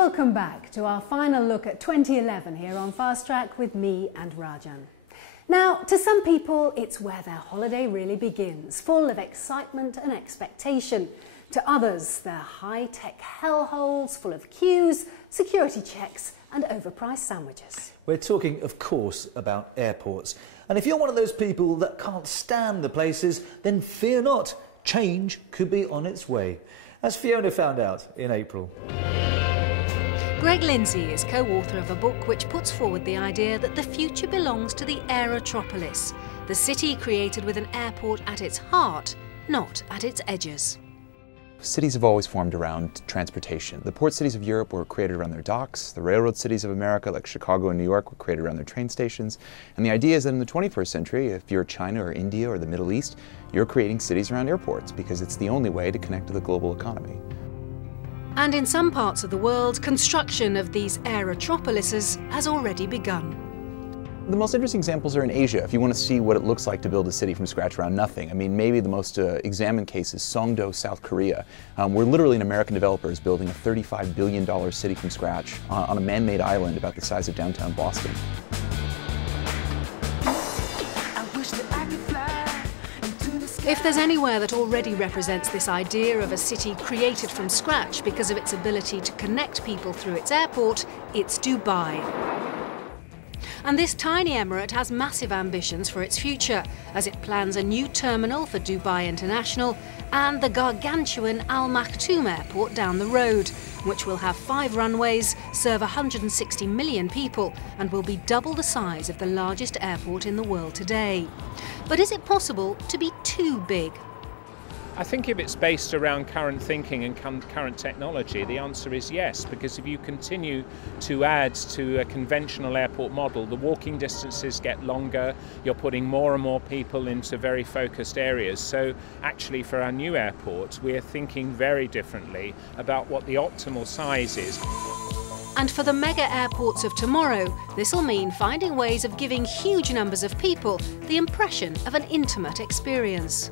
Welcome back to our final look at 2011 here on Fast Track with me and Rajan. Now, to some people, it's where their holiday really begins, full of excitement and expectation. To others, they're high-tech hellholes full of queues, security checks and overpriced sandwiches. We're talking, of course, about airports. And if you're one of those people that can't stand the places, then fear not, change could be on its way. As Fiona found out in April. Greg Lindsay is co-author of a book which puts forward the idea that the future belongs to the Aerotropolis, the city created with an airport at its heart, not at its edges. Cities have always formed around transportation. The port cities of Europe were created around their docks. The railroad cities of America, like Chicago and New York, were created around their train stations. And the idea is that in the 21st century, if you're China or India or the Middle East, you're creating cities around airports because it's the only way to connect to the global economy. And in some parts of the world, construction of these aerotropolises has already begun. The most interesting examples are in Asia, if you want to see what it looks like to build a city from scratch around nothing. I mean, maybe the most examined case is Songdo, South Korea, where literally an American developer is building a $35 billion city from scratch on a man-made island about the size of downtown Boston. If there's anywhere that already represents this idea of a city created from scratch because of its ability to connect people through its airport, it's Dubai. And this tiny emirate has massive ambitions for its future, as it plans a new terminal for Dubai International and the gargantuan Al Maktoum airport down the road, which will have 5 runways, serve 160 million people, and will be double the size of the largest airport in the world today. But is it possible to be too big? I think if it's based around current thinking and current technology, the answer is yes, because if you continue to add to a conventional airport model, the walking distances get longer, you're putting more and more people into very focused areas. So actually for our new airport, we're thinking very differently about what the optimal size is. And for the mega airports of tomorrow, this will mean finding ways of giving huge numbers of people the impression of an intimate experience.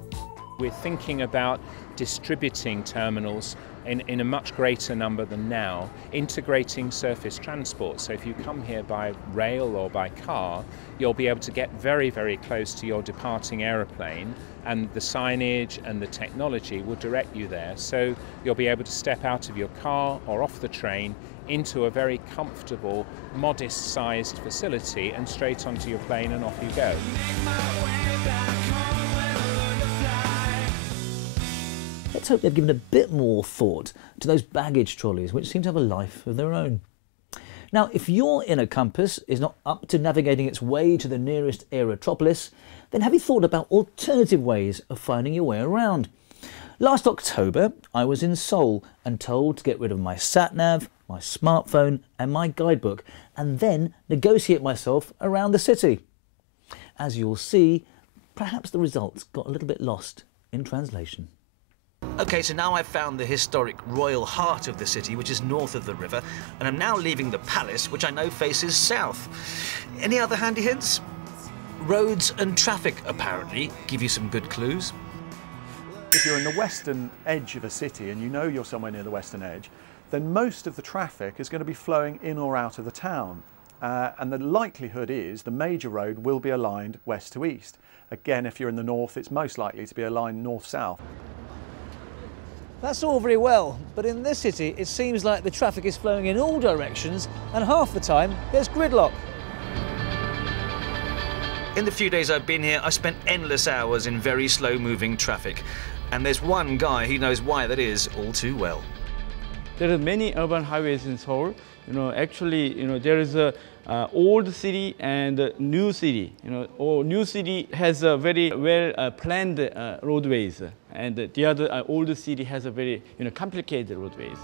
We're thinking about distributing terminals in a much greater number than now, integrating surface transport. So if you come here by rail or by car, you'll be able to get very, very close to your departing aeroplane, and the signage and the technology will direct you there. So you'll be able to step out of your car or off the train into a very comfortable, modest-sized facility and straight onto your plane and off you go. Let's hope they've given a bit more thought to those baggage trolleys, which seem to have a life of their own. Now, if your inner compass is not up to navigating its way to the nearest aerotropolis, then have you thought about alternative ways of finding your way around? Last October, I was in Seoul and told to get rid of my sat-nav, my smartphone and my guidebook, and then negotiate myself around the city. As you'll see, perhaps the results got a little bit lost in translation. OK, so now I've found the historic royal heart of the city, which is north of the river, and I'm now leaving the palace, which I know faces south. Any other handy hints? Roads and traffic, apparently, give you some good clues. If you're in the western edge of a city and you know you're somewhere near the western edge, then most of the traffic is going to be flowing in or out of the town. And the likelihood is the major road will be aligned west to east. Again, if you're in the north, it's most likely to be aligned north-south. That's all very well, but in this city it seems like the traffic is flowing in all directions and half the time there's gridlock. In the few days I've been here, I spent endless hours in very slow-moving traffic. And there's one guy who knows why that is all too well. There are many urban highways in Seoul. Actually, there is a old city and a new city. New city has a very well planned roadways, and the other old city has a very complicated roadways.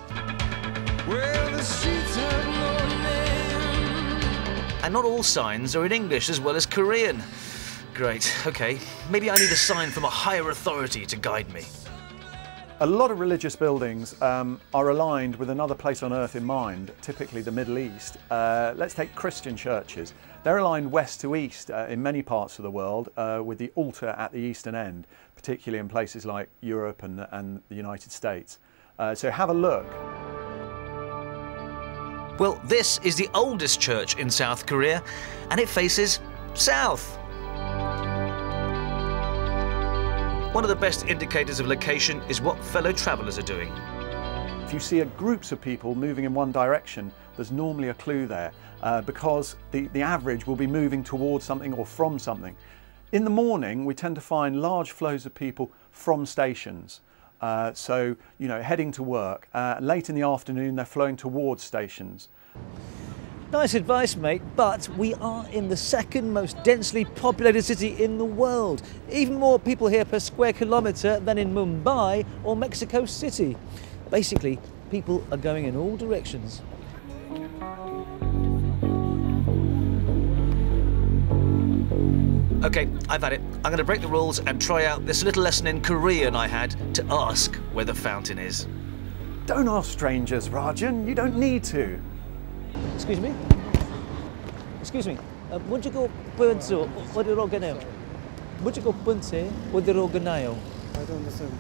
Well, the streets have no name. And not all signs are in English as well as Korean. Great, okay. Maybe I need a sign from a higher authority to guide me. A lot of religious buildings are aligned with another place on earth in mind, typically the Middle East. Let's take Christian churches. They're aligned west to east in many parts of the world, with the altar at the eastern end, particularly in places like Europe and the United States. So have a look. Well, this is the oldest church in South Korea, and it faces south. One of the best indicators of location is what fellow travellers are doing. If you see groups of people moving in one direction, there's normally a clue there, because the average will be moving towards something or from something. In the morning, we tend to find large flows of people from stations. So, you know, heading to work. Late in the afternoon, they're flowing towards stations. Nice advice, mate, but we are in the second most densely populated city in the world. Even more people here per square kilometre than in Mumbai or Mexico City. Basically, people are going in all directions. OK, I've had it. I'm going to break the rules and try out this little lesson in Korean I had to ask where the fountain is. Don't ask strangers, Rajan. You don't need to. Excuse me? Excuse me. Would you go punso 어디로 가나요? Would you go punse 어디로 가나요? I don't understand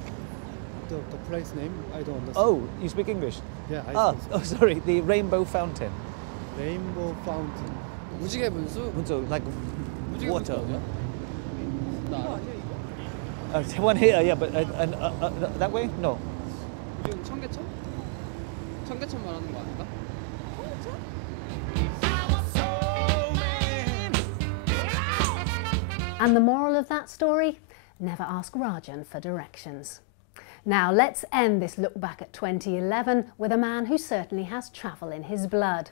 the place name. I don't understand. Oh, you speak English? Yeah, I Oh, speak. sorry. The Rainbow Fountain. Rainbow Fountain. 무지개 분수? Punso, like 무지개 water. 분수. One here, yeah, but that way? No. 이건 청계천? 청계천 말하는 거 아닌가? And the moral of that story? Never ask Rajan for directions. Now let's end this look back at 2011 with a man who certainly has travel in his blood.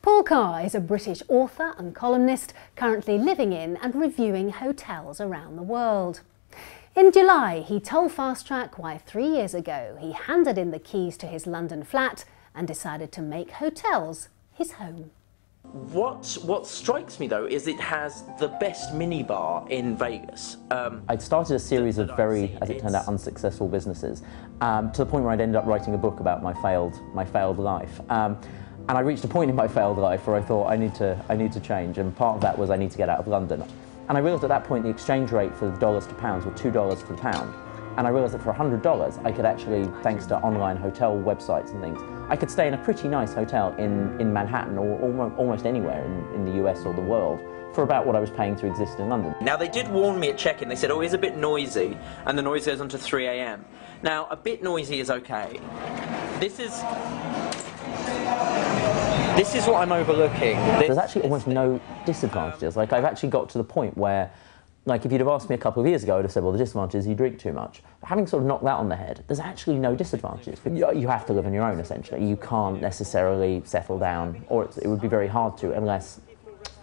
Paul Carr is a British author and columnist currently living in and reviewing hotels around the world. In July, he told Fast Track why 3 years ago he handed in the keys to his London flat and decided to make hotels his home. What strikes me though is it has the best minibar in Vegas. I'd started a series of very, as it turned out, unsuccessful businesses, to the point where I'd ended up writing a book about my failed life. And I reached a point in my failed life where I thought I need to change, and part of that was I need to get out of London. And I realised at that point the exchange rate for the dollars to pounds were $2 to the pound. And I realised that for $100 I could actually, thanks to online hotel websites and things, I could stay in a pretty nice hotel in Manhattan or almost anywhere in the US or the world for about what I was paying to exist in London. Now they did warn me at check-in, they said, oh, it's a bit noisy, and the noise goes on to 3 AM. Now, a bit noisy is okay. This is what I'm overlooking. There's actually almost no disadvantages. Like, I've actually got to the point where, like, if you'd have asked me a couple of years ago, I'd have said, well, the disadvantage is you drink too much. But having sort of knocked that on the head, there's actually no disadvantages. You have to live on your own, essentially. You can't necessarily settle down, or it would be very hard to, unless,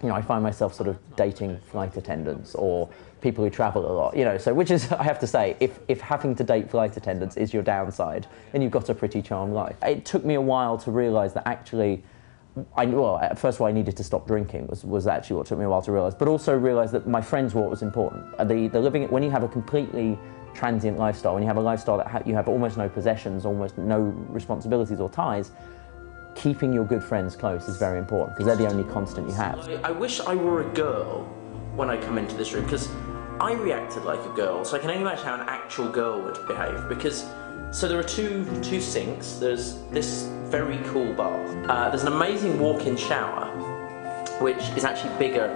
you know, I find myself sort of dating flight attendants or people who travel a lot, you know, so which is, I have to say, if having to date flight attendants is your downside, then you've got a pretty charmed life. It took me a while to realise that actually, well, first of all, I needed to stop drinking was actually what took me a while to realise, but also realise that my friends were what was important. The living, when you have a completely transient lifestyle, when you have a lifestyle that you have almost no possessions, almost no responsibilities or ties, keeping your good friends close is very important because they're the only constant you have. I wish I were a girl when I come into this room, because I reacted like a girl, so I can only imagine how an actual girl would behave, because so there are two sinks, there's this very cool bath, there's an amazing walk-in shower, which is actually bigger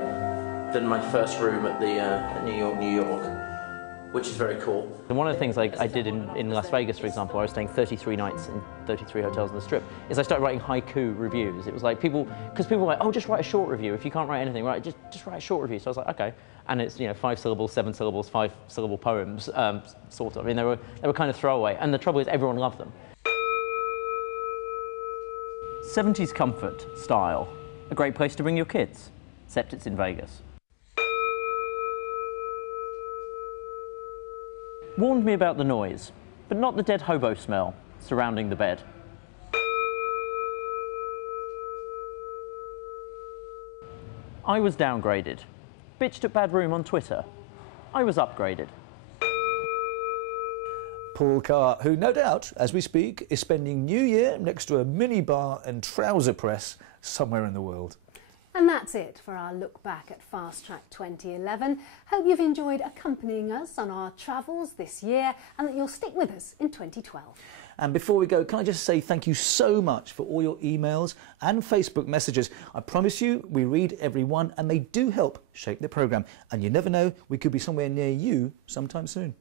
than my first room at the New York, which is very cool. And one of the things I did in Las Vegas, for example, I was staying 33 nights in 33 hotels on the Strip, is I started writing haiku reviews. It was like because people were like, oh, just write a short review. If you can't write anything, right, just write a short review. So I was like, okay. And it's, you know, 5 syllables, 7 syllables, 5-syllable poems, sort of. I mean, they were kind of throwaway. And the trouble is, everyone loved them. 70s comfort, style, a great place to bring your kids, except it's in Vegas. Warned me about the noise, but not the dead hobo smell surrounding the bed. I was downgraded. Bitched at bad room on Twitter. I was upgraded. Paul Carr, who no doubt, as we speak, is spending New Year next to a mini bar and trouser press somewhere in the world. And that's it for our look back at Fast Track 2011. Hope you've enjoyed accompanying us on our travels this year and that you'll stick with us in 2012. And before we go, can I just say thank you so much for all your emails and Facebook messages. I promise you we read every one and they do help shape the programme. And you never know, we could be somewhere near you sometime soon.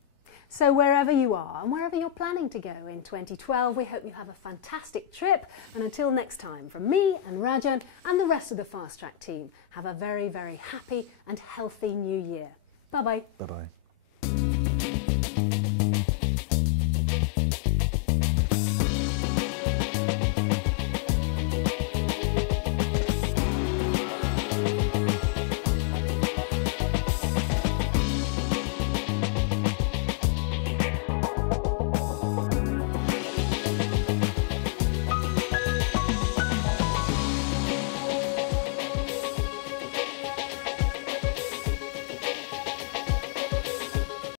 So wherever you are and wherever you're planning to go in 2012, we hope you have a fantastic trip. And until next time, from me and Rajan and the rest of the Fast Track team, have a very, very happy and healthy new year. Bye-bye. Bye-bye.